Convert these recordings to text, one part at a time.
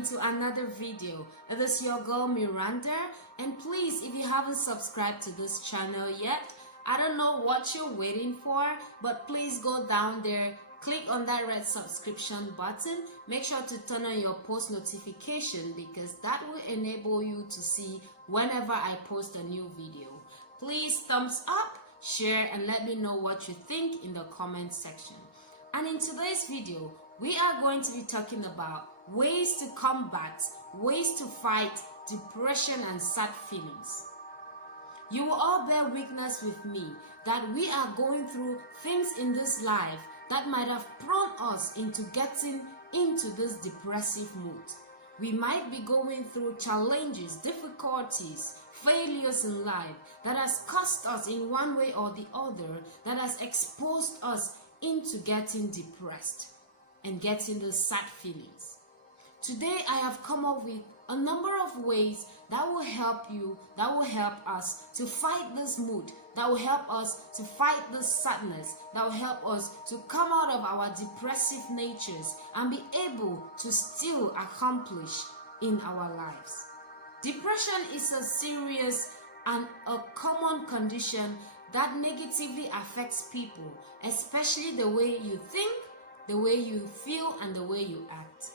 into another video. It is your girl Miranda, and please, if you haven't subscribed to this channel yet, I don't know what you're waiting for, but please go down there, click on that red subscription button. Make sure to turn on your post notification because that will enable you to see whenever I post a new video. Please thumbs up, share, and let me know what you think in the comment section. And in today's video, we are going to be talking about ways to combat, ways to fight depression and sad feelings. You will all bear witness with me that we are going through things in this life that might have thrown us into getting into this depressive mood. We might be going through challenges, difficulties, failures in life that has caused us in one way or the other, that has exposed us into getting depressed and getting the sad feelings. Today I have come up with a number of ways that will help you, that will help us to fight this mood, that will help us to fight this sadness, that will help us to come out of our depressive natures and be able to still accomplish in our lives. Depression is a serious and a common condition that negatively affects people, especially the way you think, the way you feel, and the way you act.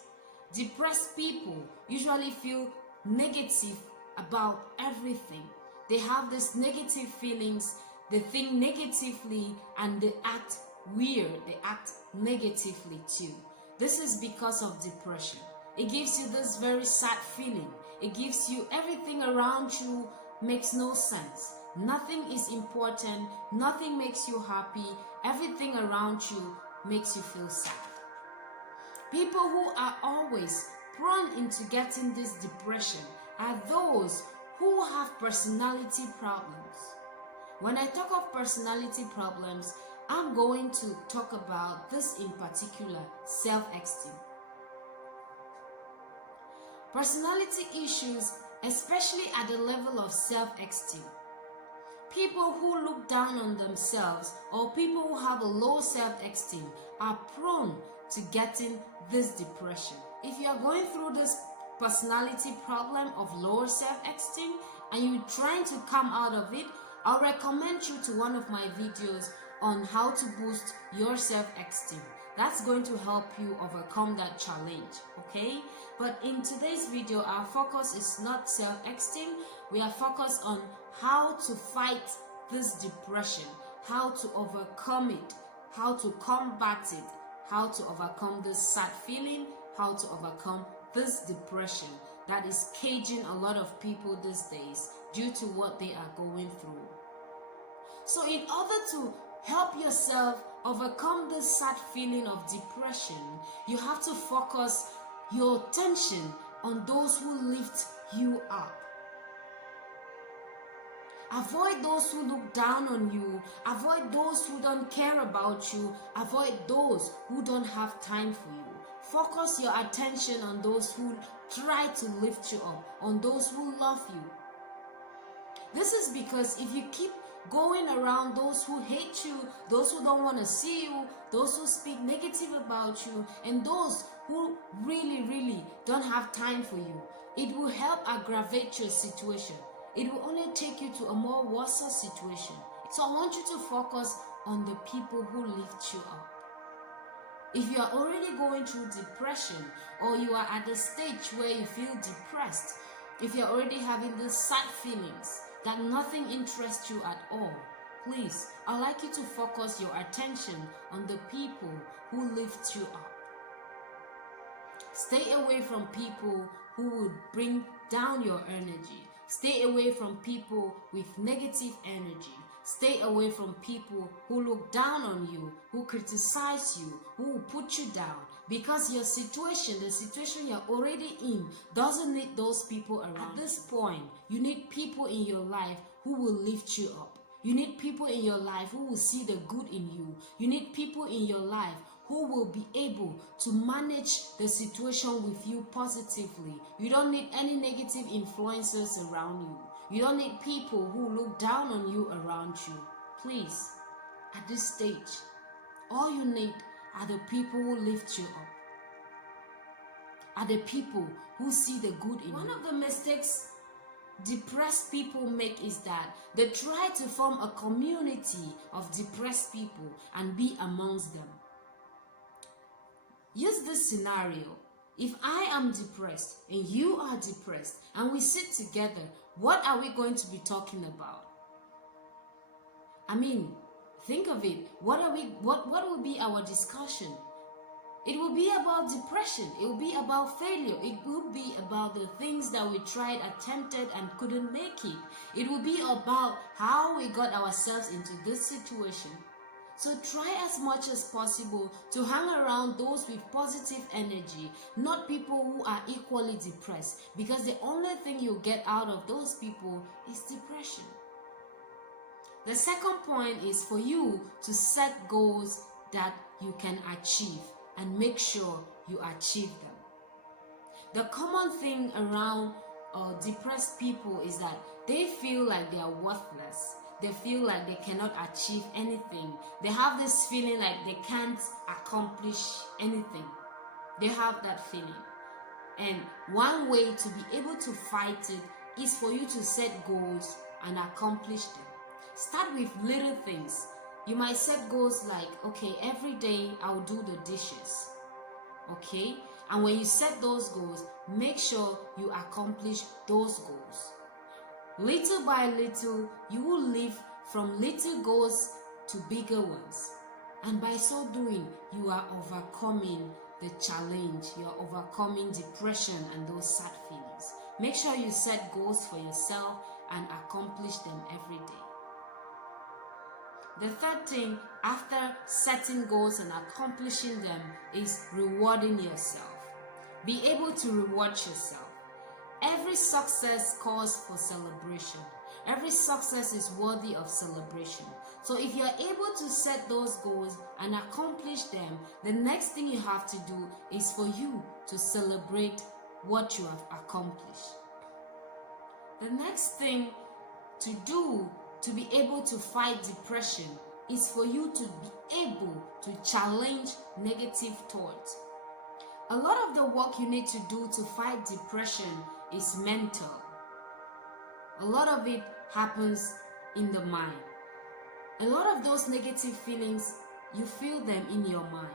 Depressed people usually feel negative about everything. They have these negative feelings, they think negatively, and they act weird, they act negatively too. This is because of depression. It gives you this very sad feeling. It gives you everything around you makes no sense. Nothing is important, nothing makes you happy, everything around you makes you feel sad. People who are always prone into getting this depression are those who have personality problems. When I talk of personality problems, I'm going to talk about this in particular, self-esteem. Personality issues, especially at the level of self-esteem. People who look down on themselves or people who have a low self-esteem are prone to getting this depression. If you are going through this personality problem of lower self-esteem and you're trying to come out of it, I'll recommend you to one of my videos on how to boost your self-esteem. That's going to help you overcome that challenge, okay? But in today's video, our focus is not self-esteem. We are focused on how to fight this depression, how to overcome it, how to combat it, how to overcome this sad feeling, how to overcome this depression that is caging a lot of people these days due to what they are going through. So in order to help yourself overcome this sad feeling of depression, you have to focus your attention on those who lift you up. Avoid those who look down on you. Avoid those who don't care about you. Avoid those who don't have time for you. Focus your attention on those who try to lift you up, on those who love you. This is because if you keep going around those who hate you, those who don't want to see you, those who speak negative about you, and those who really don't have time for you, it will help aggravate your situation. It will only take you to a more worse situation. So I want you to focus on the people who lift you up. If you are already going through depression, or you are at the stage where you feel depressed, if you are already having these sad feelings that nothing interests you at all, please, I'd like you to focus your attention on the people who lift you up. Stay away from people who would bring down your energy. Stay away from people with negative energy. Stay away from people who look down on you, who criticize you, who will put you down. Because your situation, the situation you're already in, doesn't need those people around. At this point, you need people in your life who will lift you up. You need people in your life who will see the good in you. You need people in your life who will be able to manage the situation with you positively. You don't need any negative influences around you. You don't need people who look down on you around you. Please, at this stage, all you need are the people who lift you up. are the people who see the good in you. One of the mistakes depressed people make is that they try to form a community of depressed people and be amongst them. Use this scenario. If I am depressed and you are depressed and we sit together, what are we going to be talking about? I mean, think of it. What will be our discussion? It will be about depression. It will be about failure. It will be about the things that we tried, attempted, and couldn't make it. It will be about how we got ourselves into this situation. So try as much as possible to hang around those with positive energy, not people who are equally depressed, because the only thing you get out of those people is depression. The second point is for you to set goals that you can achieve and make sure you achieve them. The common thing around depressed people is that they feel like they are worthless. They feel like they cannot achieve anything. They have this feeling like they can't accomplish anything. They have that feeling. And one way to be able to fight it is for you to set goals and accomplish them. Start with little things. You might set goals like, okay, every day I'll do the dishes. Okay? And when you set those goals, make sure you accomplish those goals. Little by little, you will live from little goals to bigger ones. And by so doing, you are overcoming the challenge. You are overcoming depression and those sad feelings. Make sure you set goals for yourself and accomplish them every day. The third thing, after setting goals and accomplishing them, is rewarding yourself. Be able to reward yourself. Every success calls for celebration. Every success is worthy of celebration. So if you're able to set those goals and accomplish them, the next thing you have to do is for you to celebrate what you have accomplished. The next thing to do to be able to fight depression is for you to be able to challenge negative thoughts. A lot of the work you need to do to fight depression is mental. A lot of it happens in the mind. A lot of those negative feelings, you feel them in your mind.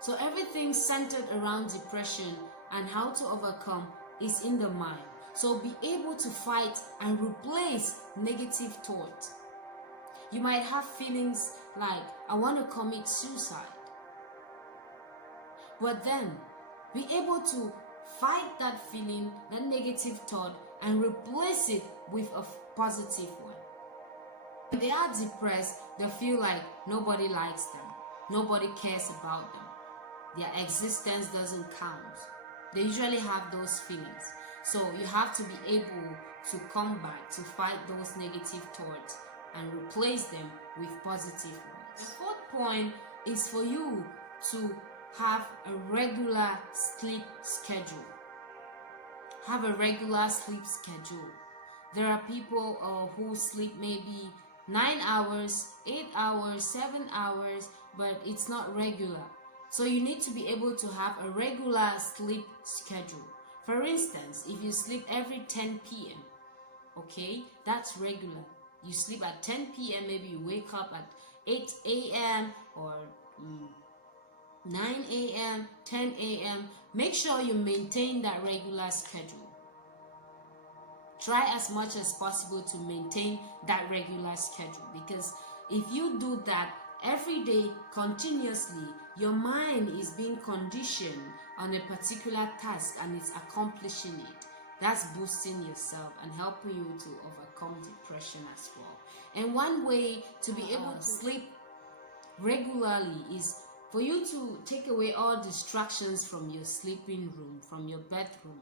So everything centered around depression and how to overcome is in the mind. So be able to fight and replace negative thoughts. You might have feelings like, I want to commit suicide. But then, be able to fight that feeling, that negative thought, and replace it with a positive one. When they are depressed, they feel like nobody likes them. Nobody cares about them. Their existence doesn't count. They usually have those feelings. So you have to be able to come back to fight those negative thoughts and replace them with positive ones. The fourth point is for you to have a regular sleep schedule. Have a regular sleep schedule. There are people who sleep maybe 9 hours, 8 hours, 7 hours, but it's not regular. So you need to be able to have a regular sleep schedule. For instance, if you sleep every 10 p.m., okay, that's regular. You sleep at 10 p.m., maybe you wake up at 8 a.m. or 9 a.m., 10 a.m. Make sure you maintain that regular schedule. Try as much as possible to maintain that regular schedule, because if you do that every day continuously, your mind is being conditioned on a particular task and it's accomplishing it. That's boosting yourself and helping you to overcome depression as well. And one way to be able to sleep regularly is for you to take away all distractions from your sleeping room, from your bedroom.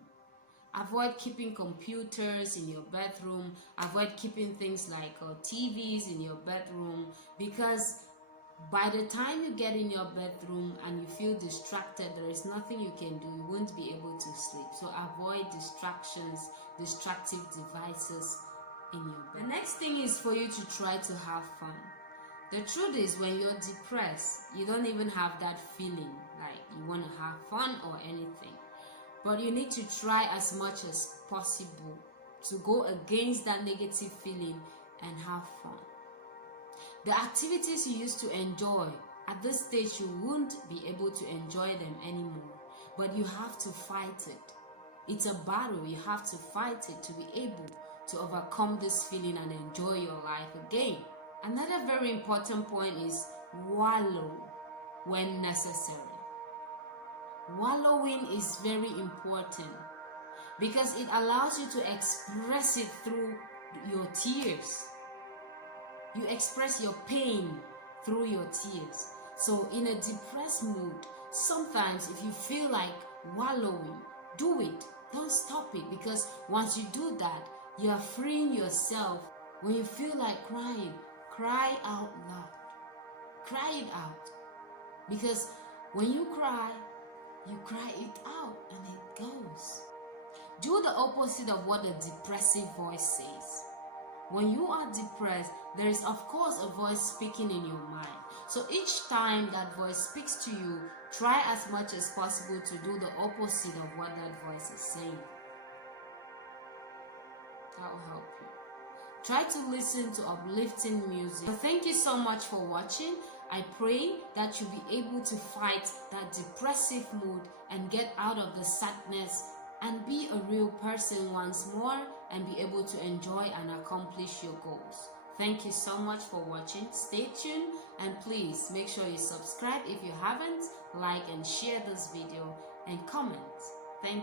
Avoid keeping computers in your bedroom. Avoid keeping things like TVs in your bedroom, because by the time you get in your bedroom and you feel distracted, there is nothing you can do. You won't be able to sleep. So avoid distractions, distractive devices in your bed. The next thing is for you to try to have fun. The truth is, when you're depressed, you don't even have that feeling like you want to have fun or anything. But you need to try as much as possible to go against that negative feeling and have fun. The activities you used to enjoy, at this stage you won't be able to enjoy them anymore, but you have to fight it. It's a battle. You have to fight it to be able to overcome this feeling and enjoy your life again. Another very important point is wallow when necessary. Wallowing is very important because it allows you to express it through your tears. You express your pain through your tears. So in a depressed mood, sometimes if you feel like wallowing, do it. Don't stop it, because once you do that, you are freeing yourself. When you feel like crying, cry out loud. Cry it out. Because when you cry it out and it goes. Do the opposite of what the depressive voice says. When you are depressed, there is of course a voice speaking in your mind. So each time that voice speaks to you, try as much as possible to do the opposite of what that voice is saying. That will help you. Try to listen to uplifting music. So thank you so much for watching. I pray that you'll be able to fight that depressive mood and get out of the sadness and be a real person once more and be able to enjoy and accomplish your goals. Thank you so much for watching. Stay tuned and please make sure you subscribe if you haven't, like and share this video and comment. Thank you.